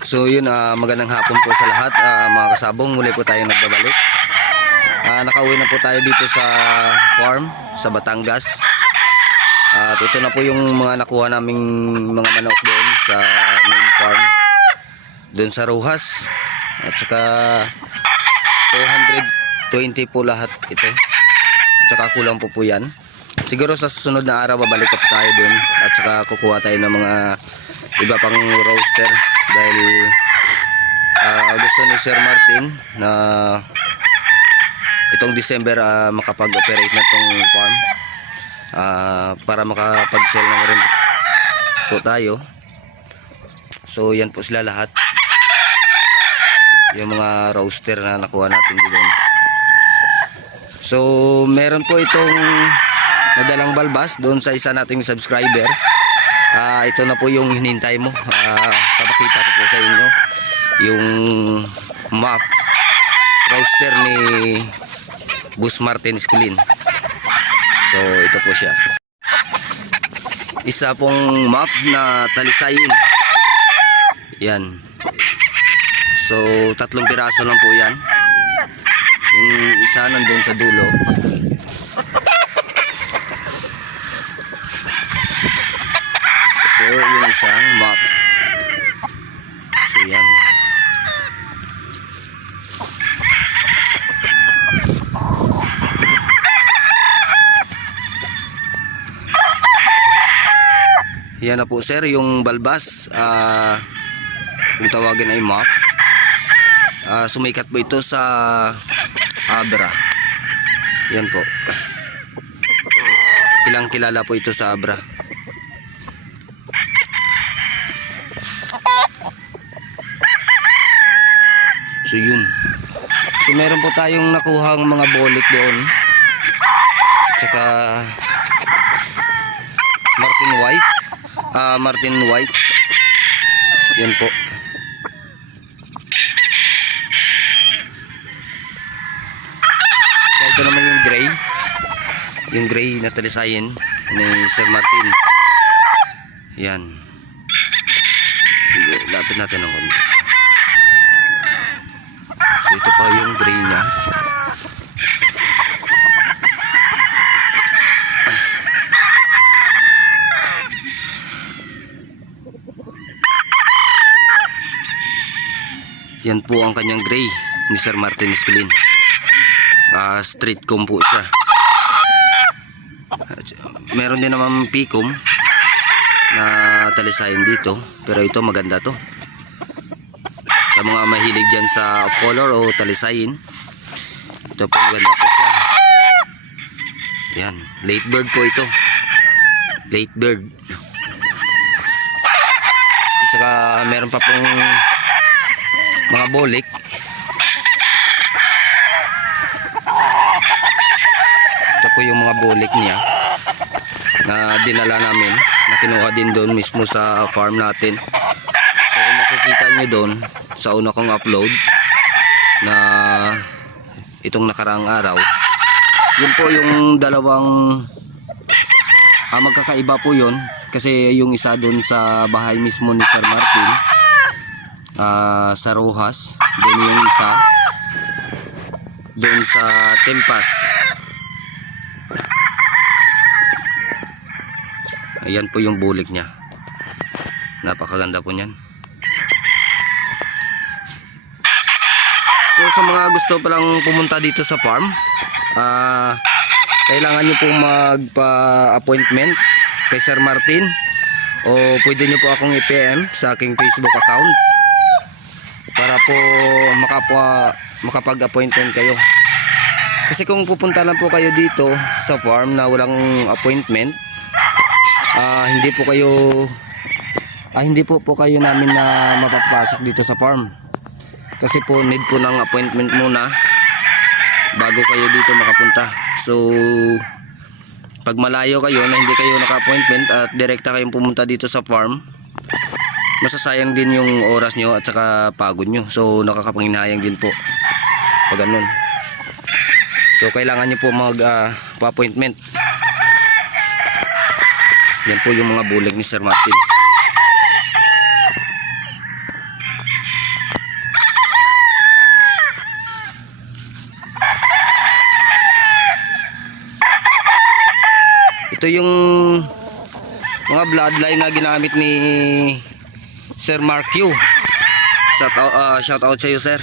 So yun, ah, magandang hapon po sa lahat. Ah, mga kasabong, muli po tayo nagbabalik. Ah, nakauwi na po tayo dito sa farm, sa Batangas. At ito na po yung mga nakuha naming mga manok doon sa main farm. Doon sa Rojas. At saka 220 po lahat ito. At saka kulang po po yan. Siguro sa susunod na araw babalik po tayo doon. At saka kukuha tayo ng mga iba pang roaster. Dahil ah, gusto ni Sir Martin na itong December ah, makapag-operate na tong farm. Ah, para makapag-sell na rin po tayo. So yan po sila lahat. Yung mga roaster na nakuha natin doon. So meron po itong nadalang balbas doon sa isa nating subscriber. Ah, ito na po yung hinintay mo. Ah, papakita ko po sa inyo yung map roaster ni Bus Martin Esquilin. So ito po siya. Isa pong map na talisayin. Yan. So tatlong piraso lang po yan. Yung isa nandun sa dulo. Ito yung isang map. So yan. Yan na po sir, yung balbas, ah kung tawagin ay map. Ah, sumikat po ito sa Abra. Yan po. Ilang kilala po ito sa Abra. So yun. So meron po tayong nakuhang mga bolik doon. Tsaka Martin White. Ah, Martin White. Yan po. So ito naman yung gray. Yung gray na talisayin ni Sir Martin. Yan. Lapit natin ng konti. So ito pa yung gray niya. Yan po ang kanyang gray ni Sir Martin Esquilin. Ah, street comb po siya. Meron din naman picom na talisayan dito. Pero ito maganda to. Sa mga mahilig dyan sa color o talisayin. Ito po maganda po siya. Yan. Late bird po ito. Late bird. At saka meron pa pong mga bolik. Ito po yung mga bolik niya na dinala namin na kinuha din doon mismo sa farm natin. So kung makikita nyo doon sa una kong upload na itong nakaraang araw yun po yung dalawang ah, magkakaiba po yun kasi yung isa doon sa bahay mismo ni Sir Martin ah, sa Rojas then yung isa. Doon sa Tempas. Ayan po yung bulik niya. Napakaganda po niyan. So sa mga gusto palang pumunta dito sa farm ah kailangan nyo pong magpa-appointment kay Sir Martin o pwede nyo po akong i-PM sa aking Facebook account po makapwa, makapag-appointment kayo. Kasi kung pupunta lang po kayo dito sa farm na walang appointment, ah hindi po kayo ah, hindi po po kayo namin na mapapasok dito sa farm. Kasi po need po ng appointment muna bago kayo dito makapunta. So pag malayo kayo na hindi kayo naka-appointment at direkta kayong pumunta dito sa farm, masasayang din yung oras nyo at saka pagod nyo. So nakakapanginayang din po pag ganun. So kailangan nyo po mag ah, uh, appointment yan po yung mga bulag ni Sir Martin. Ito yung mga bloodline na ginamit ni Sir Mark Yu. Shout out, ah, shout out sa iyo, sir.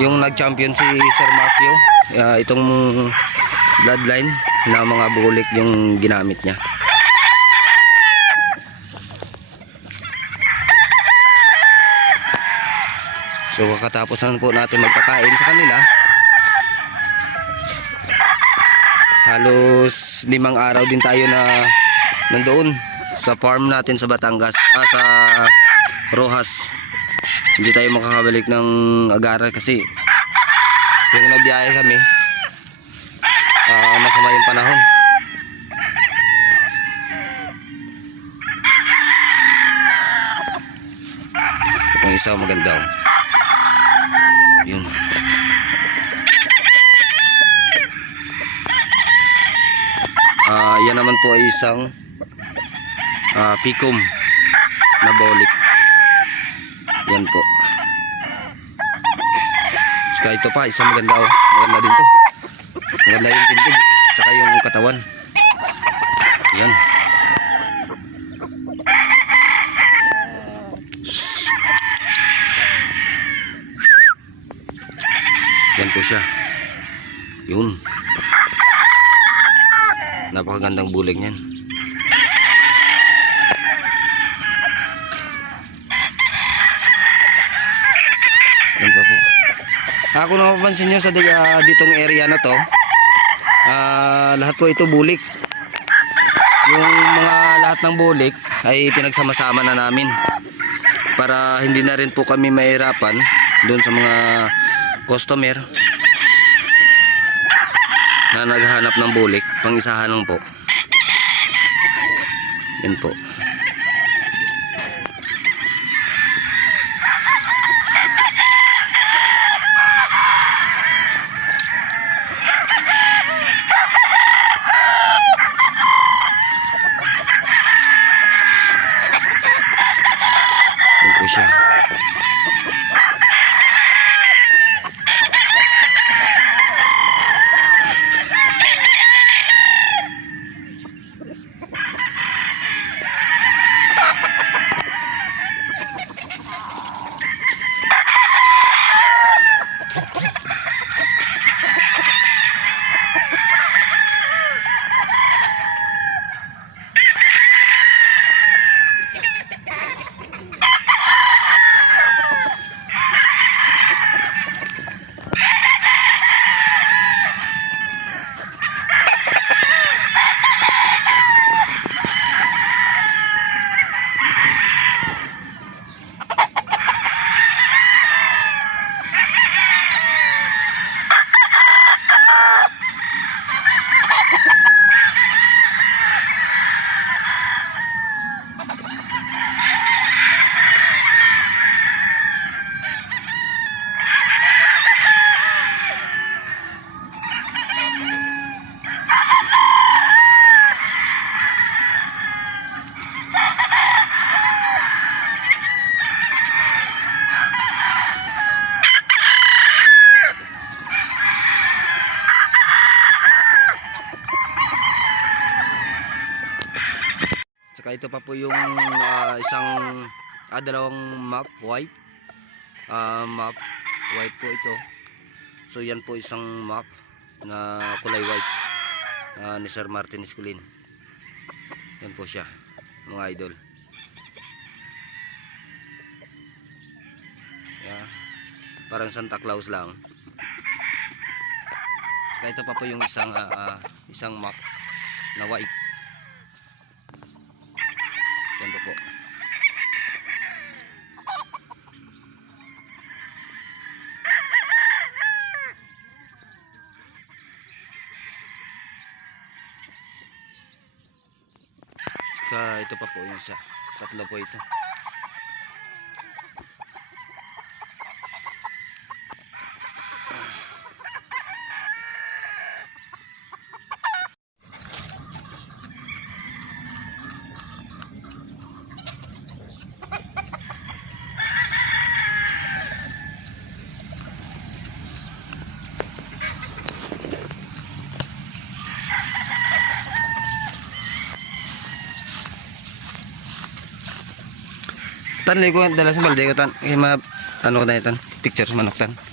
Yung nag-champion si Sir Mark Yu, ah, itong bloodline na mga bulik yung ginamit niya. So kakatapos na po natin magpakain sa kanila. Halos limang araw din tayo na nandoon sa farm natin sa Batangas, ah, sa Rojas. Hindi tayo makakabalik ng Agara kasi yung nagbiyahe kami, ah, masama yung panahon. Yung isa maganda. oh. Yun. Ah, yan naman po ay isang ah, pikum na bolik. Yan po. Saka ito pa, isang maganda oh. Maganda din to. Maganda yung tindig. Saka yung katawan. Yan. Yan po siya. Yun. Napakagandang bulig niyan. Yan pa po. Ako na mapapansin nyo sa ah, ditong area na to, ah, lahat po ito bulik. Yung mga lahat ng bulik ay pinagsama-sama na namin para hindi na rin po kami mahirapan doon sa mga customer na naghahanap ng bulik pang isahan lang po yan po siya ah, isang ah, dalawang map white. Ah, map white po ito. So yan po isang map na kulay white ah, ni Sir Martin Esquilin. Yan po siya, mga idol. Yeah. Parang Santa Claus lang. Saka ito pa po yung isang ah, ah, isang map na white. Yan po po. Saka ito pa po yung isa. Tatlo po ito. Tan, ligo, dala sa balde ko, tan. Kaya ma, ano ko tan, picture sa manok, tan.